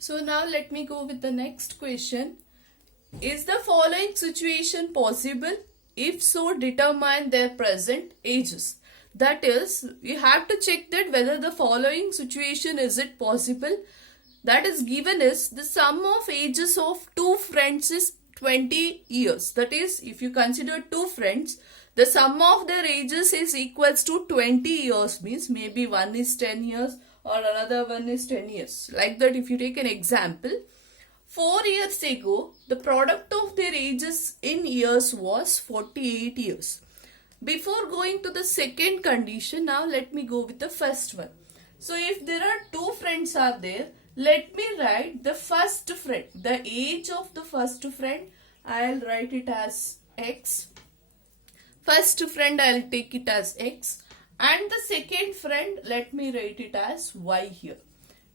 So now let me go with the next question. Is the following situation possible? If so, determine their present ages. That is, you have to check that whether the following situation is it possible. That is given is the sum of ages of two friends is 20 years. That is, if you consider two friends, the sum of their ages is equals to 20 years, means maybe one is 10 years or another one is 10 years. Like that, if you take an example, 4 years ago, the product of their ages in years was 48 years. Before going to the second condition, now let me go with the first one. So if there are two friends are there, let me write the first friend. The age of the first friend, I'll write it as X. First friend, I'll take it as X. And the second friend, let me write it as Y here.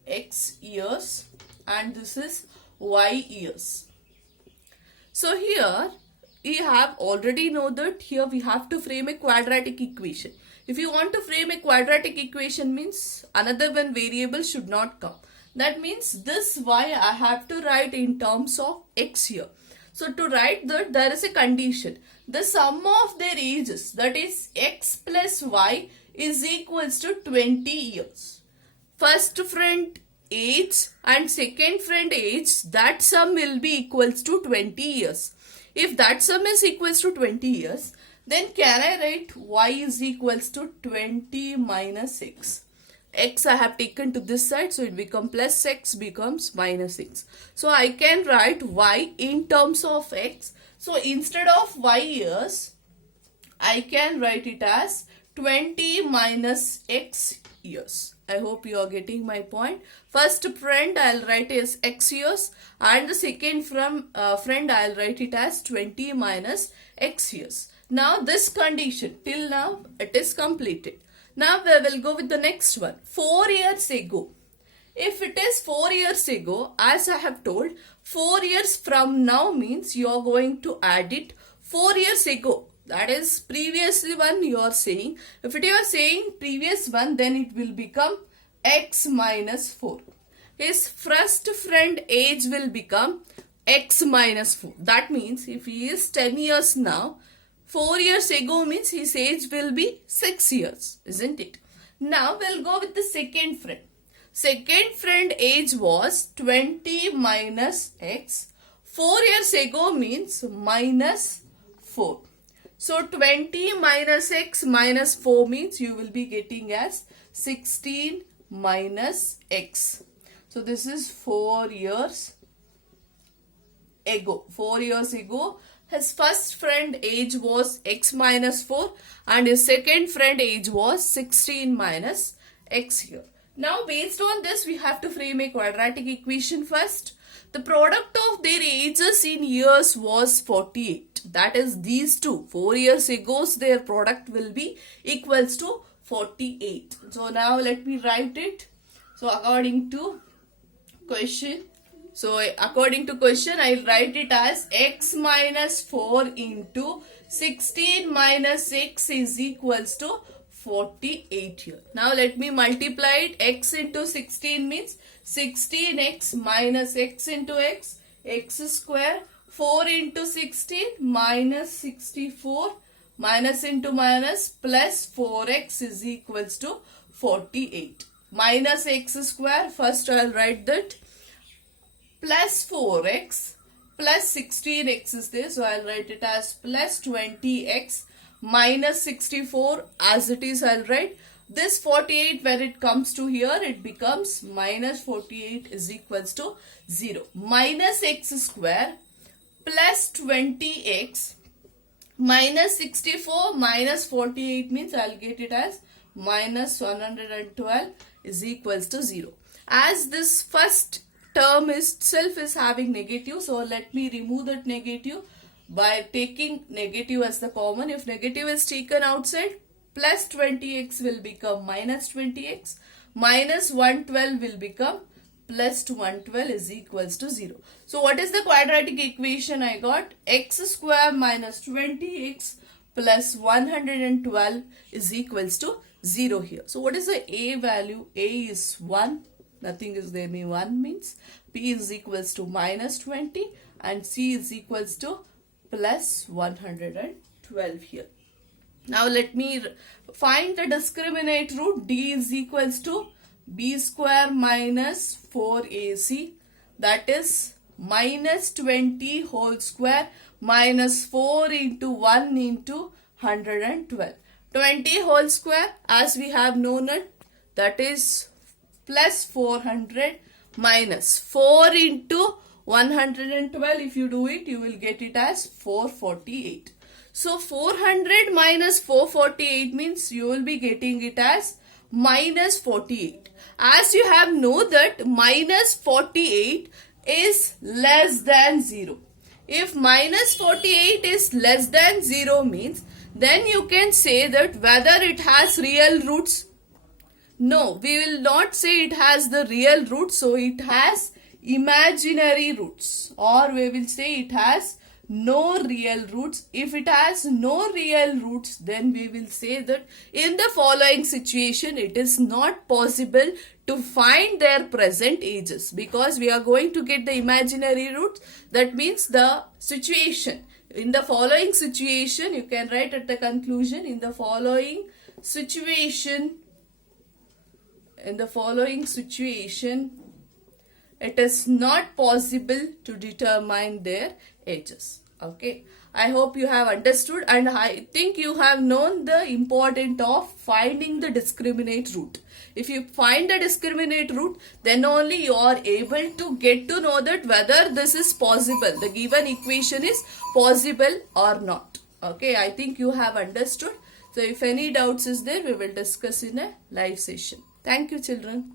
X years and this is Y years. So here we have already know that here we have to frame a quadratic equation. If you want to frame a quadratic equation means another one variable should not come. That means this Y I have to write in terms of X here. So to write that, there is a condition. The sum of their ages, that is X plus Y, is equals to 20 years. First friend age and second friend age, that sum will be equals to 20 years. If that sum is equals to 20 years, then can I write Y is equals to 20 minus X. X I have taken to this side, so it becomes plus X becomes minus X. So I can write Y in terms of X. So instead of Y years, I can write it as 20 minus X years. I hope you are getting my point. First friend I'll write as X years and the second friend I'll write it as 20 minus X years. Now this condition till now it is completed. Now we will go with the next one. 4 years ago. If it is 4 years ago, as I have told, 4 years from now means you are going to add it 4 years ago. That is previously one you are saying. If it you are saying previous one, then it will become X minus 4. His first friend age will become X minus 4. That means if he is 10 years now, 4 years ago means his age will be 6 years, isn't it? Now we'll go with the second friend. Second friend age was 20 minus X. 4 years ago means minus 4. So 20 minus X minus 4 means you will be getting as 16 minus X. So this is 4 years ago. 4 years ago, his first friend age was X minus 4 and his second friend age was 16 minus X here. Now based on this, we have to frame a quadratic equation first. The product of their ages in years was 48. That is these two. 4 years ago, their product will be equals to 48. So now let me write it. So according to question, I'll write it as X minus 4 into 16 minus X is equals to 48 here. Now let me multiply it. X into 16 means 16x minus x into x, x square. 4 into 16 minus 64 minus into minus plus 4x is equals to 48. Minus x square, first I'll write that, plus 4x plus 16x is there, so I'll write it as plus 20x minus 64 as it is I'll write. This 48 when it comes to here, it becomes minus 48 is equals to 0. Minus x square plus 20x minus 64 minus 48 means I'll get it as minus 112 is equals to 0. As this first term itself is having negative, so let me remove that negative by taking negative as the common. If negative is taken outside, plus 20x will become minus 20x, minus 112 will become plus 112 is equals to 0. So what is the quadratic equation I got? X square minus 20x plus 112 is equals to 0 here. So what is the A value? A is 1. nothing is there, mean 1 means P is equals to minus 20 and C is equals to plus 112 here. Now let me find the discriminant root. D is equals to B square minus 4AC, that is minus 20 whole square minus 4 into 1 into 112. 20 whole square, as we have known it, that is plus 400 minus 4 into 112. If you do it, you will get it as 448. So 400 minus 448 means you will be getting it as minus 48. As you have know that minus 48 is less than 0. If minus 48 is less than 0 means, then you can say that whether it has real roots. No, we will not say it has the real roots, so it has imaginary roots, or we will say it has no real roots. If it has no real roots, then we will say that in the following situation it is not possible to find their present ages, because we are going to get the imaginary roots. That means the situation, in the following situation, you can write at the conclusion, in the following situation, it is not possible to determine their ages. Okay, I hope you have understood, and I think you have known the importance of finding the discriminant root. If you find the discriminant root, then only you are able to get to know that whether this is possible, the given equation is possible or not. Okay, I think you have understood. So if any doubts is there, we will discuss in a live session. Thank you, children.